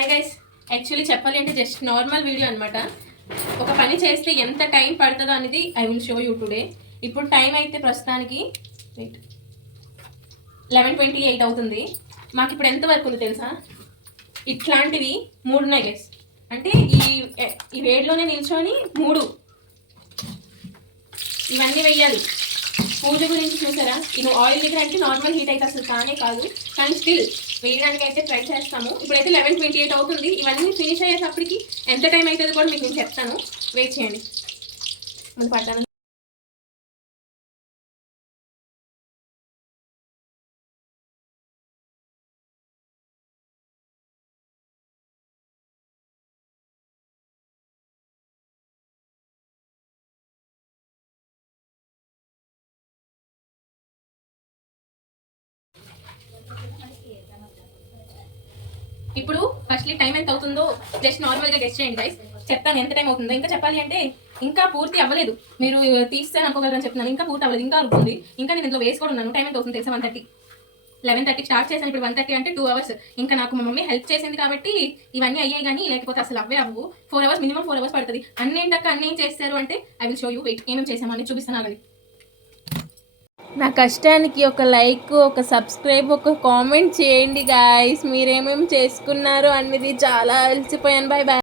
Hi guys, actually చెప్పాలి అంటే just normal video అనమాట. ఒక పని చేస్తే ఎంత టైం పడుతుందో అనేది I will show you today. ఇప్పుడు టైం అయితే ప్రస్తుతానికి 11:28 అవుతుంది. మాకు ఇప్పుడు ఎంత వరకు ఉంది తెలుసా? ఇట్లాంటివి 3 ఉన్నాయి గైస్. అంటే ఈ వేడిలోనే నిల్చొని 3 ఇవన్నీ వెయ్యాలి. పూజ గురించి చూసారా? ఇది ఆయిల్ దగ్గర అంటే నార్మల్ హీట్ అయితే అసలు కానే కాదు, కానీ స్టిల్ వేయడానికి అయితే ట్రై చేస్తాము. ఇప్పుడైతే 11:28 అవుతుంది. ఇవన్నీ ఫినిష్ అయ్యేటప్పటికి ఎంత టైం అవుతుందో కూడా మీకు నేను చెప్తాను. వెయిట్ చేయండి. ముందు పట్టాను. ఇప్పుడు ఫస్ట్లీ టైం ఎంత అవుతుందో జస్ట్ నార్మల్గా గెస్ట్ చేయండి గైస్. చెప్తాను ఎంత టైం అవుతుందో. ఇంకా చెప్పాలి అంటే ఇంకా పూర్తి అవ్వలేదు. మీరు తీస్తే అనుకోగలరని చెప్తున్నాను. ఇంకా పూర్తి అవ్వలేదు, ఇంకా అవుతుంది. ఇంకా నేను ఇందులో వేసుకోవడం ఉన్నాను. టైం ఎంత అవుతుంది తెలుసా? 1:30. 11:30 స్టార్ట్ చేశాను. ఇప్పుడు 1:30 అంటే 2 అవర్స్. ఇంకా నాకు మా మమ్మీ హెల్ప్ చేసింది కాబట్టి ఇవన్నీ అయ్యాయి, కానీ లేకపోతే అసలు అవ్వవు. 4 అవర్స్ మినిమం 4 అవర్స్ పడుతుంది. అన్నీ ఏం చేస్తారు అంటే I will show you. Wait, ఏమేమి చేసామని చూపిస్తున్నాను. నా కష్టానికి ఒక లైక్, ఒక సబ్స్క్రైబ్, ఒక కామెంట్ చేయండి గాయస్. మీరేమేమి చేసుకున్నారో అనేది చాలా అలసిపోయాను. Bye bye.